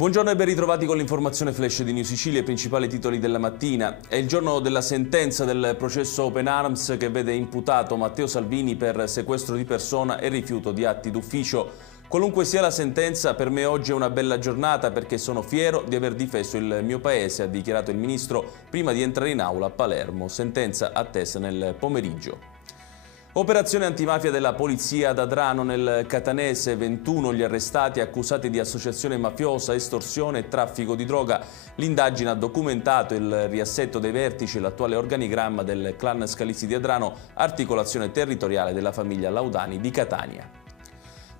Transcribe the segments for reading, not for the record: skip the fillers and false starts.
Buongiorno e ben ritrovati con l'informazione flash di New Sicilia, i principali titoli della mattina. È il giorno della sentenza del processo Open Arms che vede imputato Matteo Salvini per sequestro di persona e rifiuto di atti d'ufficio. Qualunque sia la sentenza, per me oggi è una bella giornata perché sono fiero di aver difeso il mio paese, ha dichiarato il ministro prima di entrare in aula a Palermo. Sentenza attesa nel pomeriggio. Operazione antimafia della polizia ad Adrano nel Catanese, 21 gli arrestati accusati di associazione mafiosa, estorsione e traffico di droga. L'indagine ha documentato il riassetto dei vertici e l'attuale organigramma del clan Scalisi di Adrano, articolazione territoriale della famiglia Laudani di Catania.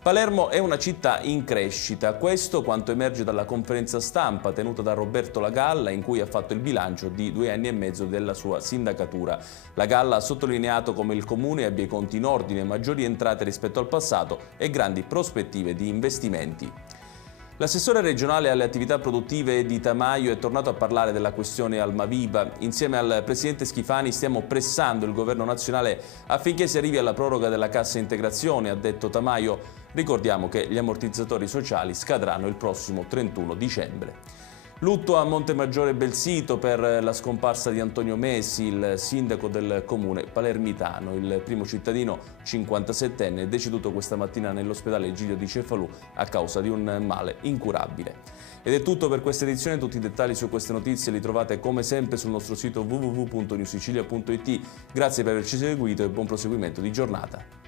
Palermo è una città in crescita, questo quanto emerge dalla conferenza stampa tenuta da Roberto La Galla in cui ha fatto il bilancio di 2 anni e mezzo della sua sindacatura. La Galla ha sottolineato come il comune abbia i conti in ordine, maggiori entrate rispetto al passato e grandi prospettive di investimenti. L'assessore regionale alle attività produttive di Tamaio è tornato a parlare della questione Almaviva. Insieme al presidente Schifani stiamo pressando il governo nazionale affinché si arrivi alla proroga della cassa integrazione, ha detto Tamaio. Ricordiamo che gli ammortizzatori sociali scadranno il prossimo 31 dicembre. Lutto a Montemaggiore Belsito per la scomparsa di Antonio Messi, il sindaco del comune palermitano. Il primo cittadino, 57enne, è deceduto questa mattina nell'ospedale Giglio di Cefalù a causa di un male incurabile. Ed è tutto per questa edizione, tutti i dettagli su queste notizie li trovate come sempre sul nostro sito www.newsicilia.it. Grazie per averci seguito e buon proseguimento di giornata.